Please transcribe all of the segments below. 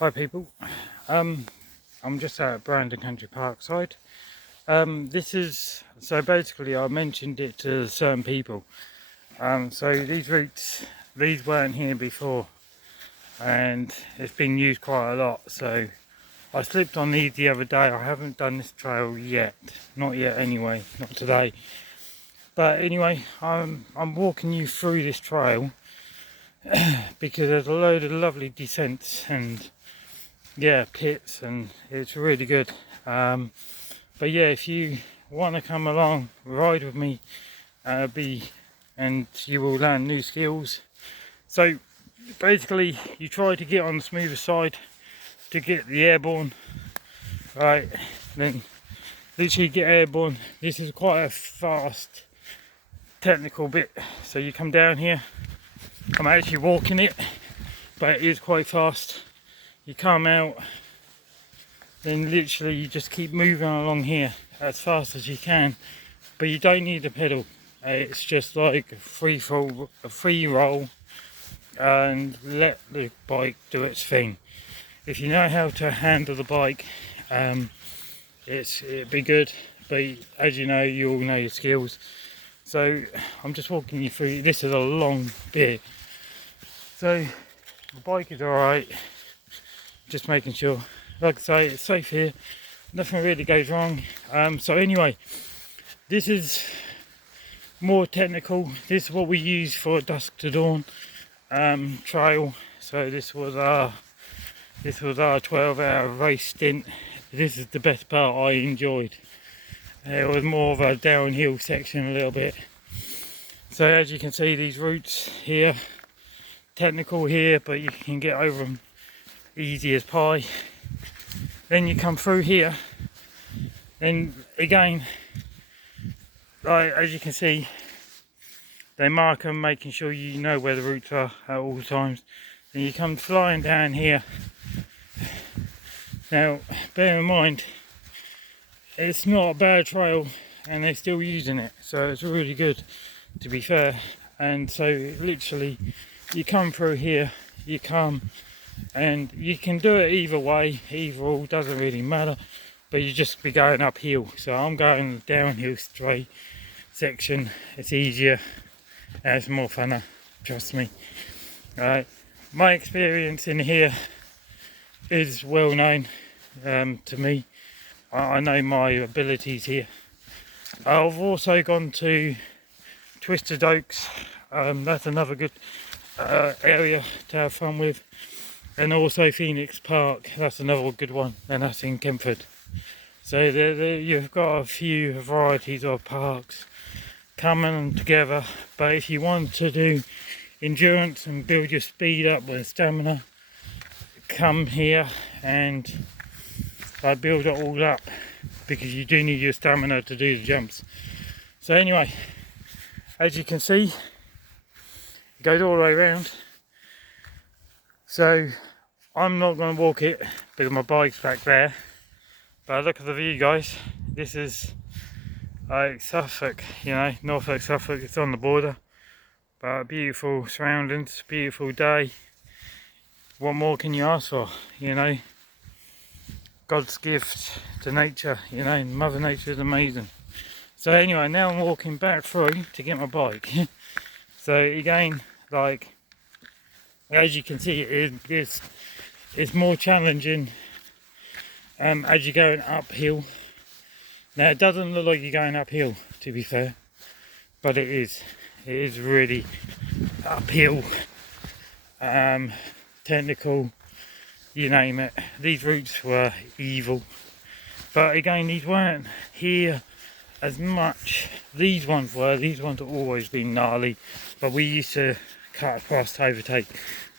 Hi people, I'm just at Brandon Country Park side. This is, so basically I mentioned it to certain people. So these routes, these weren't here before and it's been used quite a lot. So I slipped on these the other day. I haven't done this trail yet, not yet anyway, not today. But anyway, I'm walking you through this trail because there's a load of lovely descents and pits, and it's really good. But yeah, if you want to come along, ride with me, and you will learn new skills. So basically you try to get on the smoother side to get the airborne, right? Then literally get airborne. This is quite a fast technical bit, so you come down here. I'm actually walking it, but it is quite fast. You come out, then literally you just keep moving along here as fast as you can, but you don't need a pedal. It's just like a free roll, and let the bike do its thing. If you know how to handle the bike, it'd be good, but as you know, you all know your skills. So I'm just walking you through. This is a long bit, so the bike is alright, just making sure, like I say, it's safe here, nothing really goes wrong. So anyway, this is more technical. This is what we use for Dusk to Dawn trail. So this was our 12-hour race stint. This is the best part I enjoyed. It was more of a downhill section a little bit. So as you can see, these routes here, technical here, but you can get over them easy as pie. Then you come through here, and again, like as you can see, they mark them, making sure you know where the routes are at all times. Then you come flying down here. Now bear in mind, it's not a bad trail and they're still using it, so it's really good, to be fair. And so literally you come through here, you come, and you can do it either way, either or, doesn't really matter, but you just be going uphill. So I'm going the downhill straight section. It's easier and it's more funner, trust me. Right, my experience in here is well known to me. I know my abilities here. I've also gone to Twisted Oaks. That's another good area to have fun with. And also Phoenix Park, that's another good one, and that's in Kempford. So you've got a few varieties of parks coming together. But if you want to do endurance and build your speed up with stamina, come here and I build it all up, because you do need your stamina to do the jumps. So anyway, as you can see, it goes all the way around. So I'm not going to walk it because my bike's back there, but look at the view, guys. This is like Suffolk, you know, Norfolk, Suffolk. It's on the border, but beautiful surroundings, beautiful day. What more can you ask for, you know? God's gift to nature, you know, Mother Nature is amazing. So anyway, now I'm walking back through to get my bike. So again, like as you can see, it's more challenging as you're going uphill. Now it doesn't look like you're going uphill, to be fair, but it is really uphill, technical, you name it. These routes were evil, but again, these weren't here as much. These ones have always been gnarly, but we used to cut across to overtake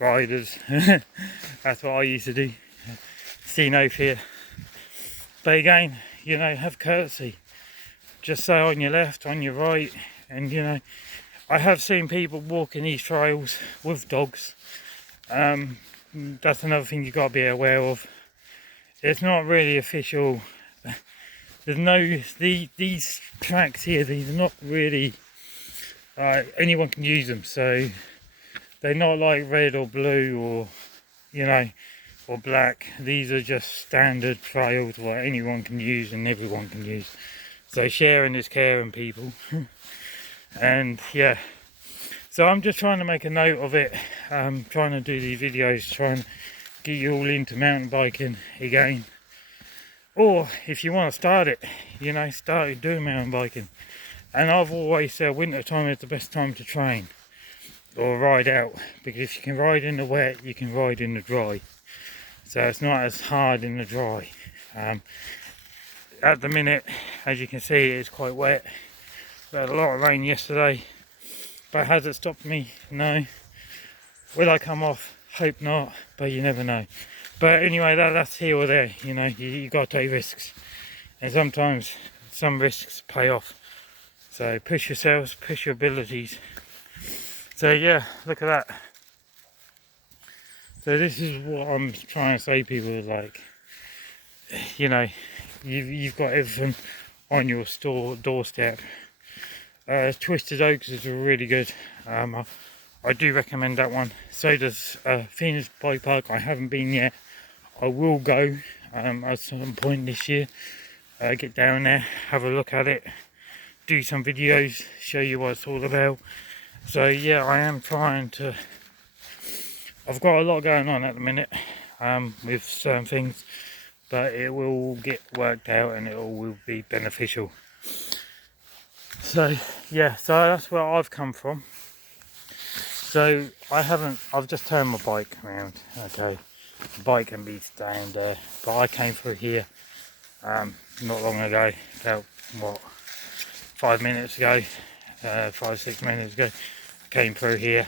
riders. That's what I used to do. See no fear. But again, you know, have courtesy. Just say on your left, on your right, and you know, I have seen people walking these trails with dogs. That's another thing you've got to be aware of. It's not really official. There's no, these tracks here, these are not really, anyone can use them, so they're not like red or blue or, you know, or black. These are just standard trails what anyone can use and everyone can use. So sharing is caring, people. And yeah, so I'm just trying to make a note of it. Trying to do these videos, trying to get you all into mountain biking again. Or if you want to start it, you know, start doing mountain biking. And I've always said winter time is the best time to train or ride out, because if you can ride in the wet, you can ride in the dry. So it's not as hard in the dry. At the minute, as you can see, it's quite wet. We had a lot of rain yesterday, but has it stopped me? No. Will I come off? Hope not, but you never know. But anyway, that's here or there. You know, you got to take risks, and sometimes some risks pay off. So push yourselves, push your abilities. So yeah, look at that. So this is what I'm trying to say, people. Like, you know, you've got everything on your doorstep. Twisted Oaks is really good. I do recommend that one. So does Phoenix Bike Park. I haven't been yet. I will go at some point this year. Get down there, have a look at it, do some videos, show you what it's all about. So yeah, I am trying to. I've got a lot going on at the minute with certain things, but it will get worked out and it all will be beneficial. So yeah, so that's where I've come from. So I've just turned my bike around. Okay, the bike can be staying there, but I came through here not long ago, about 5 minutes ago, 5-6 minutes ago. Came through here.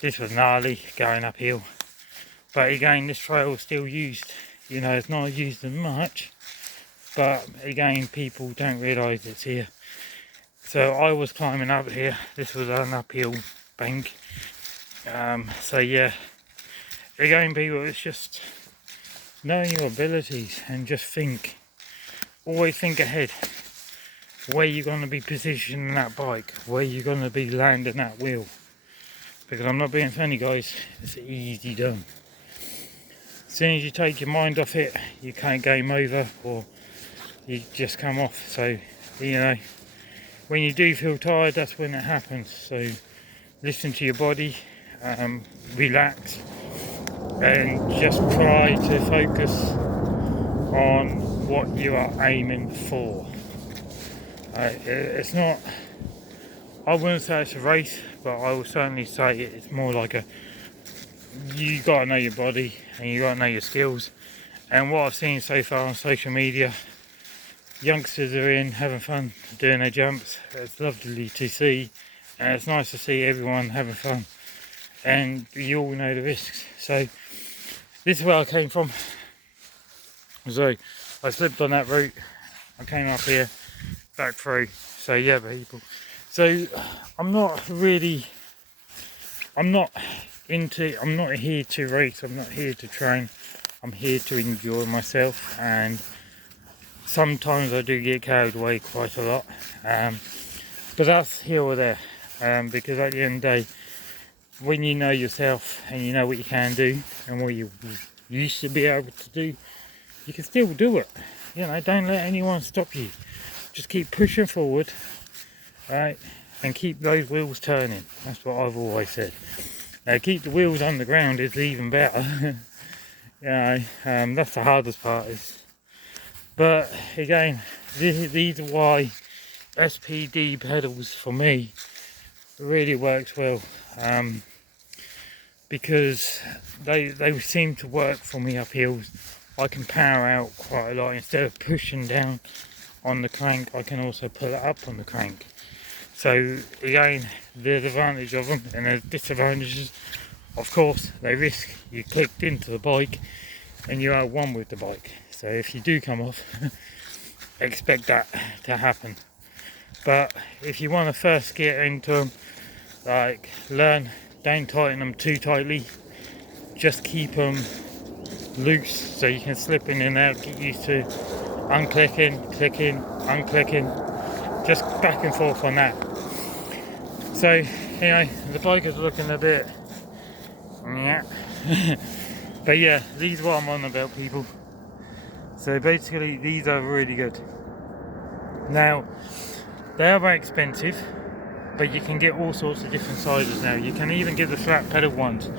This was gnarly going uphill, but again, this trail is still used. You know, it's not used as much, but again, people don't realise it's here. So I was climbing up here. This was an uphill bank. So yeah, again, people, it's just knowing your abilities and just think. Always think ahead. Where you're going to be positioning that bike, where you're going to be landing that wheel. Because I'm not being funny, guys, it's easy done. As soon as you take your mind off it, you can't game over, or you just come off. So, you know, when you do feel tired, that's when it happens. So listen to your body, relax, and just try to focus on what you are aiming for. It's not, I wouldn't say it's a race, but I will certainly say it's more like you got to know your body and you got to know your skills. And what I've seen so far on social media, youngsters are in having fun doing their jumps. It's lovely to see, and it's nice to see everyone having fun, and you all know the risks. So this is where I came from. So I slipped on that route, I came up here, back through. So yeah, people, so I'm not here to race, I'm not here to train, I'm here to enjoy myself. And sometimes I do get carried away quite a lot, but that's here or there, because at the end of the day, when you know yourself and you know what you can do and what you used to be able to do, you can still do it. You know, don't let anyone stop you. Just keep pushing forward, right, and keep those wheels turning. That's what I've always said. Now, keep the wheels on the ground is even better. You know, that's the hardest part. But again, these are why SPD pedals for me really works well, because they seem to work for me up hills. I can power out quite a lot. Instead of pushing down on the crank, I can also pull it up on the crank. So again, there's advantage of them and there's disadvantages. Of course, they risk you clicked into the bike and you are one with the bike. So if you do come off, expect that to happen. But if you want to first get into them, like learn, don't tighten them too tightly. Just keep them loose so you can slip in and out, get used to unclicking, clicking, unclicking, just back and forth on that. So anyway, the bike is looking a bit But yeah, these are what I'm on about, people. So basically these are really good. Now they are very expensive, but you can get all sorts of different sizes now. You can even get the flat pedal ones,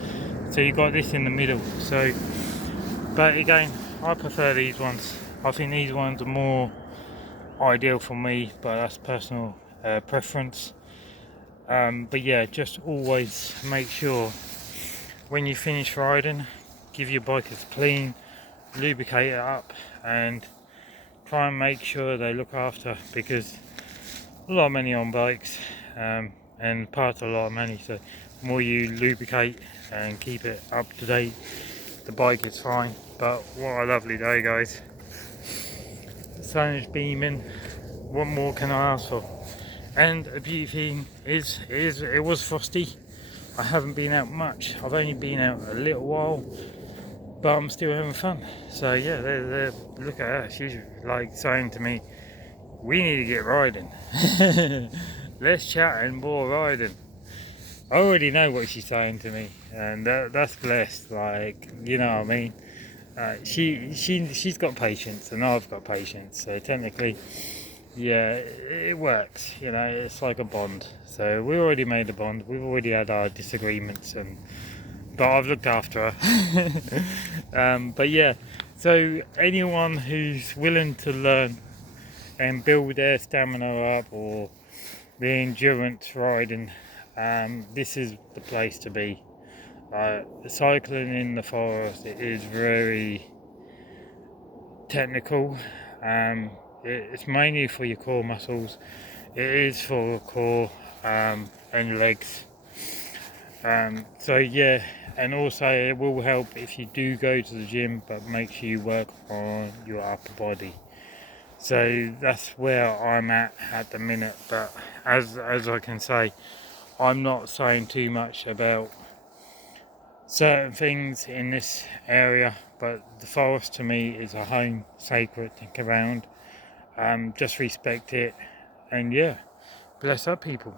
so you got this in the middle. So, but again, I prefer these ones. I think these ones are more ideal for me, but that's personal preference. But yeah, just always make sure when you finish riding, give your bike a clean, lubricate it up, and try and make sure they look after, because a lot of money on bikes, and parts a lot of money. So the more you lubricate and keep it up to date, the bike is fine. But what a lovely day, guys. The sun is beaming. What more can I ask for? And a beauty thing is it was frosty. I haven't been out much. I've only been out a little while, but I'm still having fun. So yeah, look at her. She's like saying to me, we need to get riding. Less chatting, more riding. I already know what she's saying to me, and that's blessed. Like, you know what I mean. She's got patience, and I've got patience. So technically, yeah, it works. You know, it's like a bond. So we already made a bond. We've already had our disagreements, but I've looked after her. But yeah, so anyone who's willing to learn and build their stamina up, or the endurance riding, this is the place to be. Cycling in the forest, it is very technical. It's mainly for your core muscles. It is for core and legs. So yeah, and also it will help if you do go to the gym, but make sure you work on your upper body. So that's where I'm at the minute. But as I can say, I'm not saying too much about certain things in this area, but the forest to me is a home, sacred, think around. Just respect it, and yeah, bless up, people.